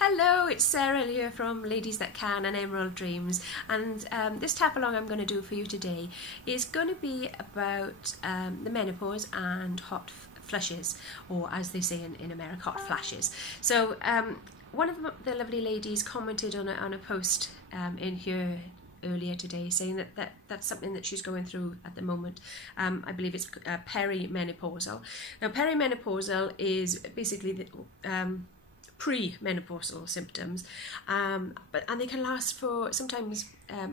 Hello, it's Sarah here from Ladies That Can and Emerald Dreams, and this tap along I'm going to do for you today is going to be about the menopause and hot flushes, or as they say in America, hot flashes. So one of the lovely ladies commented on a post in here earlier today saying that's something that she's going through at the moment. I believe it's Peri Menopausal. Now, Peri Menopausal is basically the pre-menopausal symptoms, and they can last for sometimes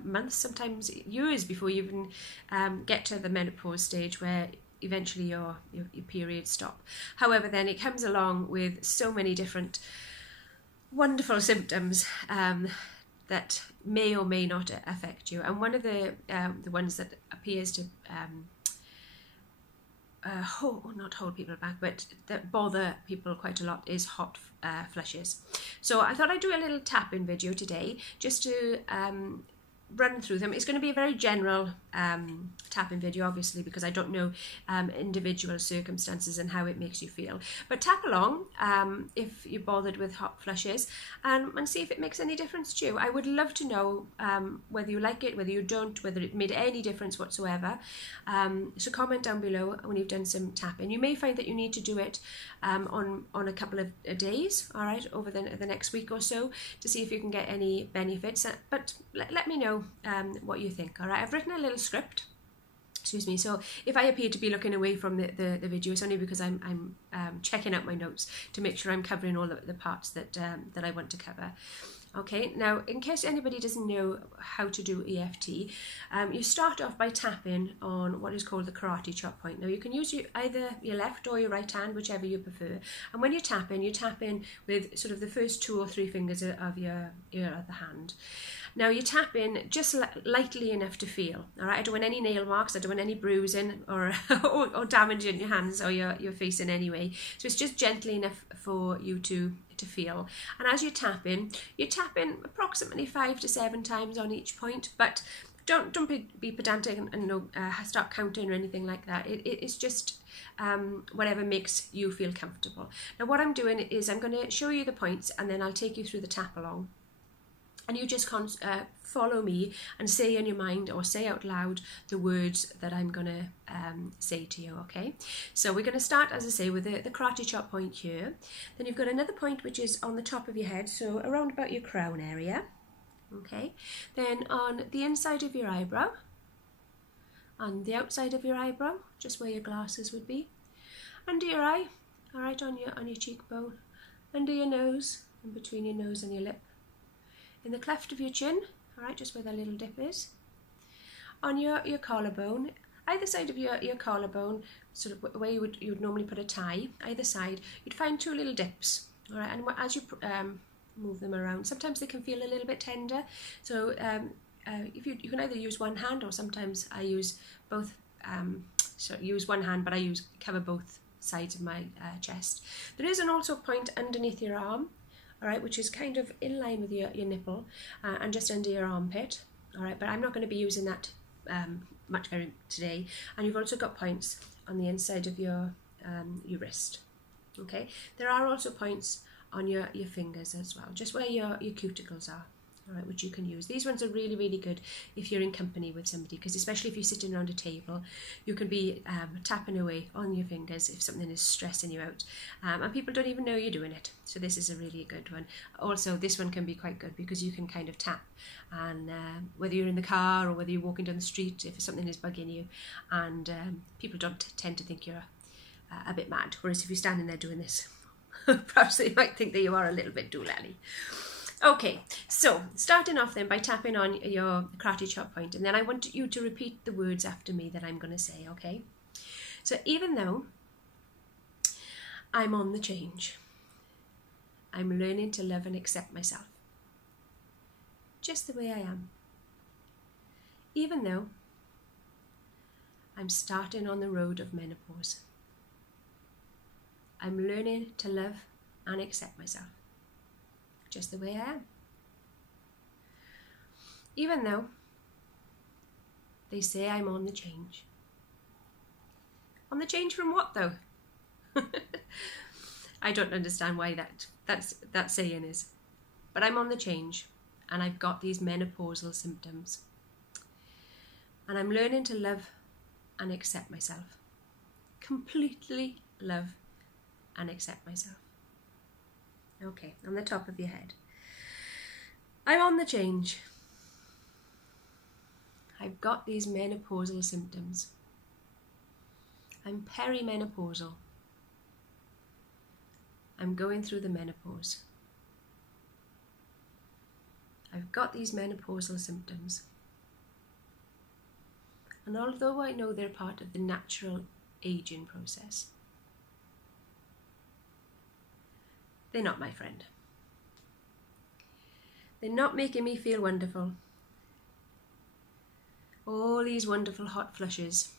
months, sometimes years before you even get to the menopause stage where eventually your periods stop. However, then it comes along with so many different wonderful symptoms that may or may not affect you, and one of the ones that appears to not hold people back, but that bother people quite a lot is hot flushes. So I thought I'd do a little tapping video today just to run through them. It's going to be a very general tapping video, obviously, because I don't know individual circumstances and how it makes you feel. But tap along if you're bothered with hot flushes, and see if it makes any difference to you. I would love to know whether you like it, whether you don't, whether it made any difference whatsoever. So comment down below when you've done some tapping. You may find that you need to do it on a couple of days, all right, over the next week or so, to see if you can get any benefits. But let me know what you think. All right, I've written a little script, excuse me, so if I appear to be looking away from the video, it's only because I'm checking out my notes to make sure I'm covering all the parts that I want to cover. Okay, now in case anybody doesn't know how to do EFT, you start off by tapping on what is called the karate chop point. Now you can use either your left or your right hand, whichever you prefer. And when you tap in with sort of the first 2 or 3 fingers of your other hand. Now you tap in just lightly enough to feel. All right, I don't want any nail marks, I don't want any bruising or or damage in your hands or your face in any way. So it's just gently enough for you to feel. And as you tap in approximately 5 to 7 times on each point, but don't be pedantic and start counting or anything like that. It's just whatever makes you feel comfortable. Now what I'm doing is I'm going to show you the points, and then I'll take you through the tap along. And you just follow me and say in your mind or say out loud the words that I'm going to say to you, okay? So we're going to start, as I say, with the karate chop point here. Then you've got another point which is on the top of your head, so around about your crown area, okay? Then on the inside of your eyebrow, on the outside of your eyebrow, just where your glasses would be, under your eye, all right, on your cheekbone, under your nose, and between your nose and your lip. In the cleft of your chin, all right, just where that little dip is. On your collarbone, either side of your collarbone, sort of where you would normally put a tie, either side, you'd find 2 little dips, all right, and as you move them around, sometimes they can feel a little bit tender, so if you can either use one hand, or sometimes I use both, so use one hand, but I cover both sides of my chest. There is also a point underneath your arm, all right, which is kind of in line with your nipple and just under your armpit, all right, but I'm not going to be using that much today. And you've also got points on the inside of your wrist, okay. There are also points on your fingers as well, just where your cuticles are, all right, which you can use. These ones are really, really good if you're in company with somebody, because especially if you're sitting around a table, you can be tapping away on your fingers if something is stressing you out, and people don't even know you're doing it. So this is a really good one. Also, this one can be quite good because you can kind of tap, and whether you're in the car or whether you're walking down the street, if something is bugging you, and people don't tend to think you're a bit mad, whereas if you're standing there doing this, perhaps they might think that you are a little bit doolally. Okay, so starting off then by tapping on your karate chop point, and then I want you to repeat the words after me that I'm going to say, okay? So even though I'm on the change, I'm learning to love and accept myself, just the way I am. Even though I'm starting on the road of menopause, I'm learning to love and accept myself, just the way I am. Even though they say I'm on the change. On the change from what, though? I don't understand why that saying is. but I'm on the change and I've got these menopausal symptoms. And I'm learning to love and accept myself. Completely love and accept myself. Okay, on the top of your head. I'm on the change. I've got these menopausal symptoms. I'm perimenopausal. I'm going through the menopause. I've got these menopausal symptoms. And although I know they're part of the natural aging process, they're not my friend. They're not making me feel wonderful. All these wonderful hot flushes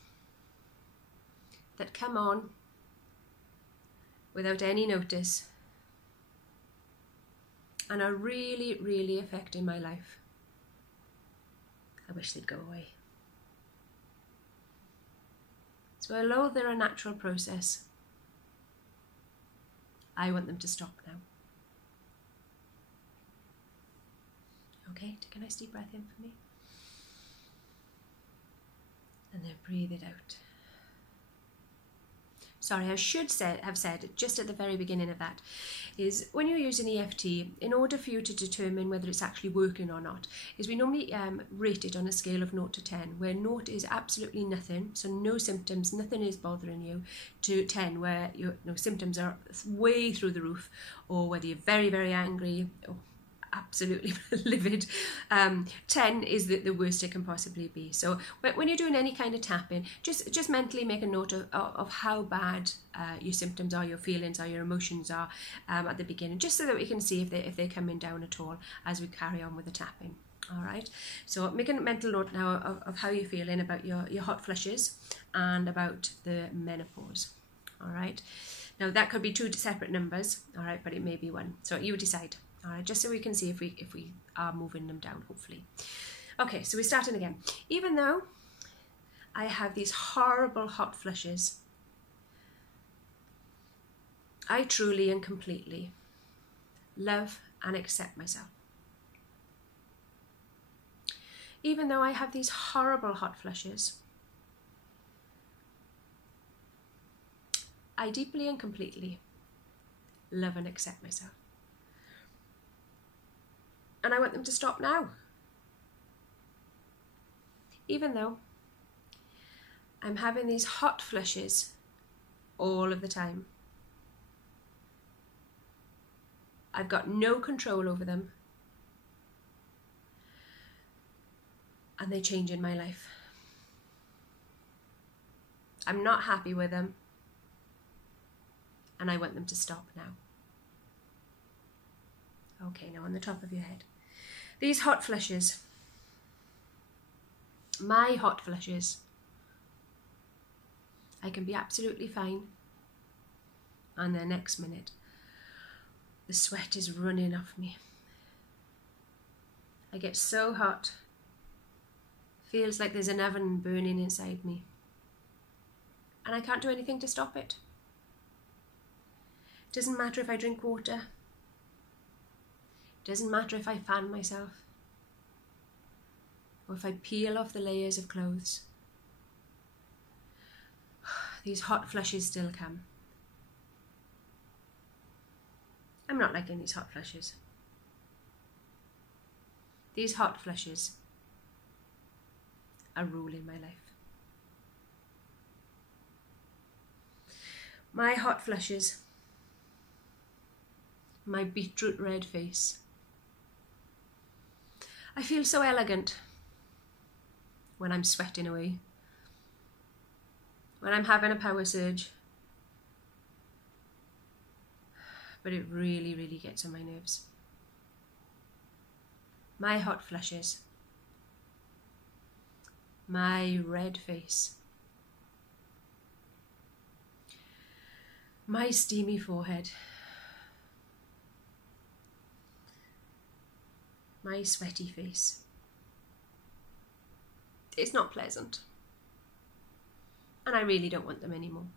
that come on without any notice and are really, really affecting my life. I wish they'd go away. So although they're a natural process, I want them to stop now. Okay, take a nice deep breath in for me. And then breathe it out. Sorry, I should have said just at the very beginning of that, is when you're using EFT, in order for you to determine whether it's actually working or not, is we normally rate it on a scale of 0 to 10, where 0 is absolutely nothing, so no symptoms, nothing is bothering you, to 10, where your symptoms are way through the roof, or whether you're very, very angry, or absolutely livid. 10 is the worst it can possibly be. So when you're doing any kind of tapping, just mentally make a note of how bad your symptoms are, your feelings are, your emotions are at the beginning, just so that we can see if they're coming down at all as we carry on with the tapping. All right, so make a mental note now of how you're feeling about your hot flushes and about the menopause. All right, now that could be 2 separate numbers, all right, but it may be 1, so you decide. All right, just so we can see if we are moving them down, hopefully. Okay, so we're starting again. Even though I have these horrible hot flushes, I truly and completely love and accept myself. Even though I have these horrible hot flushes, I deeply and completely love and accept myself. And I want them to stop now. Even though I'm having these hot flushes all of the time, I've got no control over them, and they change in my life. I'm not happy with them, and I want them to stop now. Okay, now on the top of your head. These hot flushes, my hot flushes, I can be absolutely fine, and the next minute the sweat is running off me. I get so hot, feels like there's an oven burning inside me, and I can't do anything to stop it. Doesn't matter if I drink water, doesn't matter if I fan myself, or if I peel off the layers of clothes. These hot flushes still come. I'm not liking these hot flushes. These hot flushes are ruling my life. My hot flushes, my beetroot red face. I feel so elegant when I'm sweating away, when I'm having a power surge, but it really, really gets on my nerves. My hot flushes, my red face, my steamy forehead, my sweaty face. It's not pleasant, and I really don't want them anymore.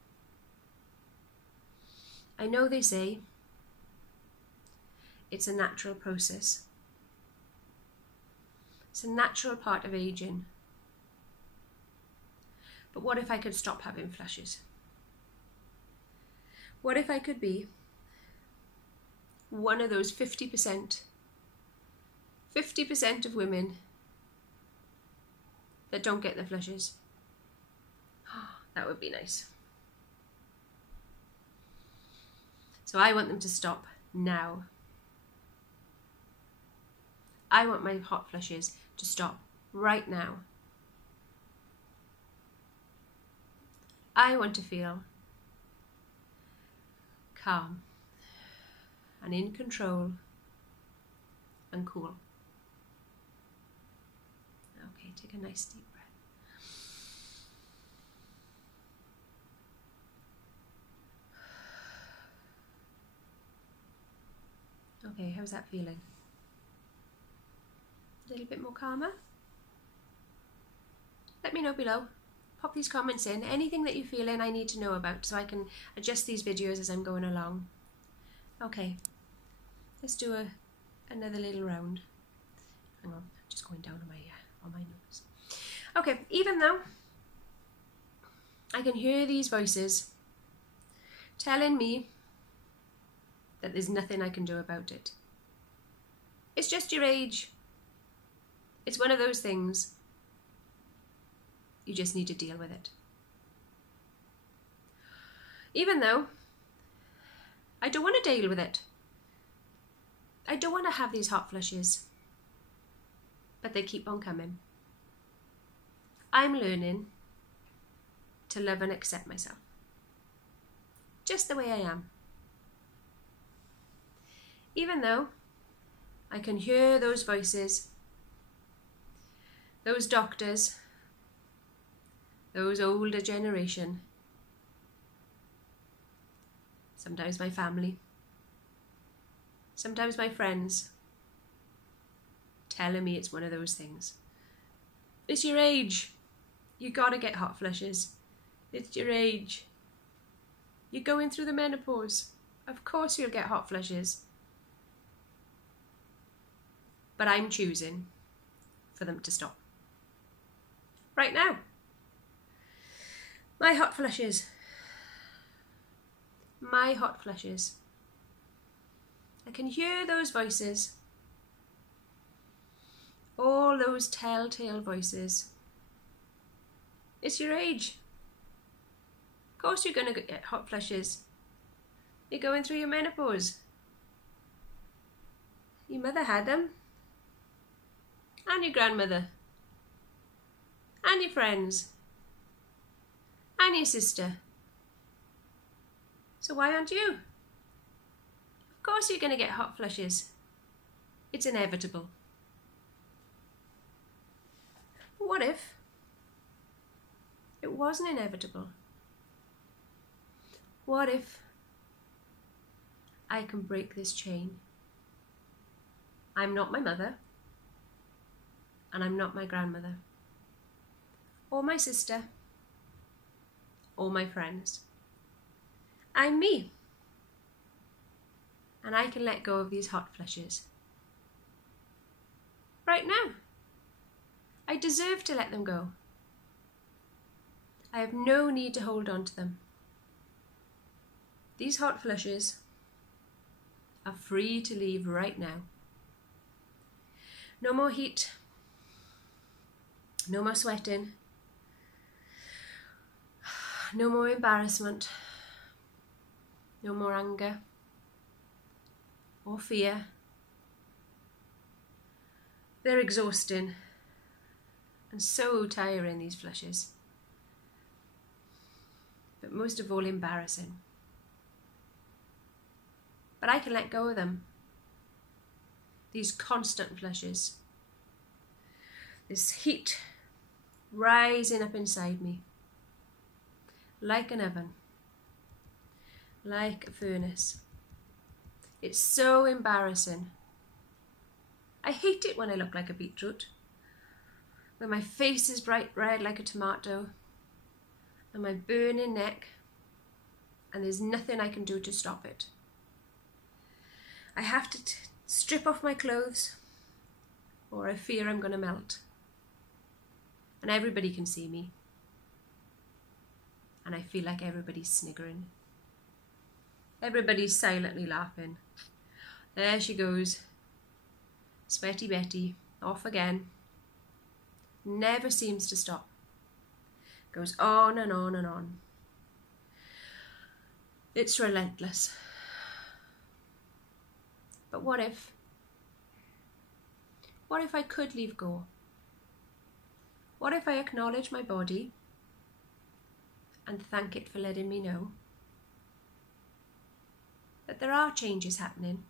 I know they say It's a natural process. It's a natural part of aging. But what if I could stop having flushes? What if I could be one of those 50% of women that don't get the flushes? That would be nice. So I want them to stop now. I want my hot flushes to stop right now. I want to feel calm and in control and cool. Okay, take a nice deep breath. Okay, how's that feeling? A little bit more calmer? Let me know below. Pop these comments in. Anything that you feel in I need to know about so I can adjust these videos as I'm going along. Okay, let's do another little round. Hang on, just going down on my nose. Okay, even though I can hear these voices telling me that there's nothing I can do about it. It's just your age. It's one of those things. You just need to deal with it. Even though I don't want to deal with it. I don't want to have these hot flushes. But they keep on coming. I'm learning to love and accept myself. Just the way I am. Even though I can hear those voices, those doctors, those older generation, sometimes my family, sometimes my friends, telling me it's one of those things. It's your age. You gotta get hot flushes. It's your age. You're going through the menopause. Of course you'll get hot flushes. But I'm choosing for them to stop. Right now. My hot flushes. My hot flushes. I can hear those voices. All those telltale voices. It's your age. Of course you're going to get hot flushes. You're going through your menopause. Your mother had them. And your grandmother. And your friends. And your sister. So why aren't you? Of course you're going to get hot flushes. It's inevitable. What if it wasn't inevitable? What if I can break this chain? I'm not my mother. And I'm not my grandmother. Or my sister. Or my friends. I'm me. And I can let go of these hot flushes. Right now. I deserve to let them go. I have no need to hold on to them. These hot flushes are free to leave right now. No more heat. No more sweating. No more embarrassment. No more anger or fear. They're exhausting and so tiring, these flushes. But most of all, embarrassing. But I can let go of them. These constant flushes. This heat rising up inside me. Like an oven. Like a furnace. It's so embarrassing. I hate it when I look like a beetroot. When my face is bright red like a tomato. And my burning neck. And there's nothing I can do to stop it. I have to strip off my clothes, or I fear I'm going to melt. And everybody can see me. And I feel like everybody's sniggering. Everybody's silently laughing. There she goes. Sweaty Betty, off again. Never seems to stop. Goes on and on and on. It's relentless. But what if? What if I could leave go? What if I acknowledge my body and thank it for letting me know that there are changes happening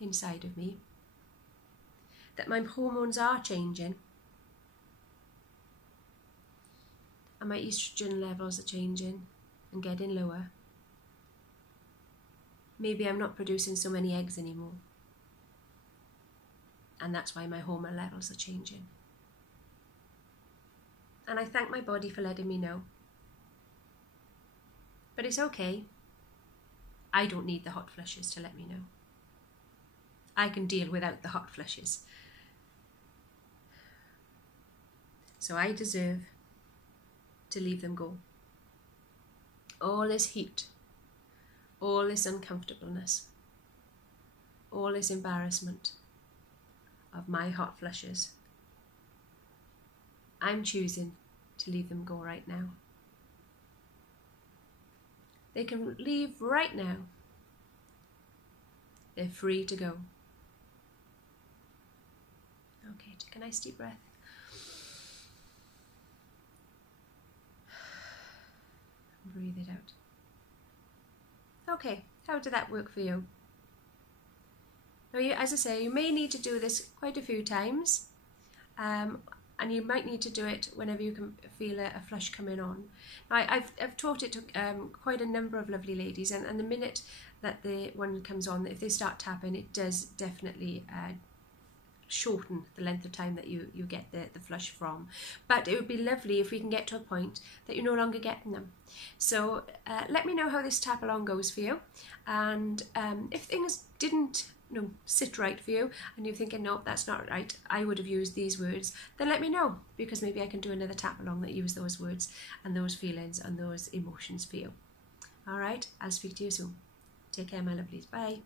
inside of me, that my hormones are changing and my estrogen levels are changing and getting lower. Maybe I'm not producing so many eggs anymore, and that's why my hormone levels are changing. And I thank my body for letting me know. But it's okay. I don't need the hot flushes to let me know. I can deal without the hot flushes. So I deserve to leave them go. All this heat, all this uncomfortableness, all this embarrassment of my hot flushes, I'm choosing to leave them go right now. They can leave right now. They're free to go. Okay, take a nice deep breath. Breathe it out. Okay, how did that work for you? Now, as I say, you may need to do this quite a few times. And you might need to do it whenever you can feel a flush coming on. Now, I've taught it to quite a number of lovely ladies, and the minute that the one comes on, if they start tapping, it does definitely shorten the length of time that you get the flush from. But it would be lovely if we can get to a point that you're no longer getting them. So let me know how this tap along goes for you, and if things didn't sit right for you and you're thinking, no, that's not right, I would have used these words, then let me know, because maybe I can do another tap along that use those words and those feelings and those emotions for you. All right, I'll speak to you soon. Take care, my lovelies. Bye.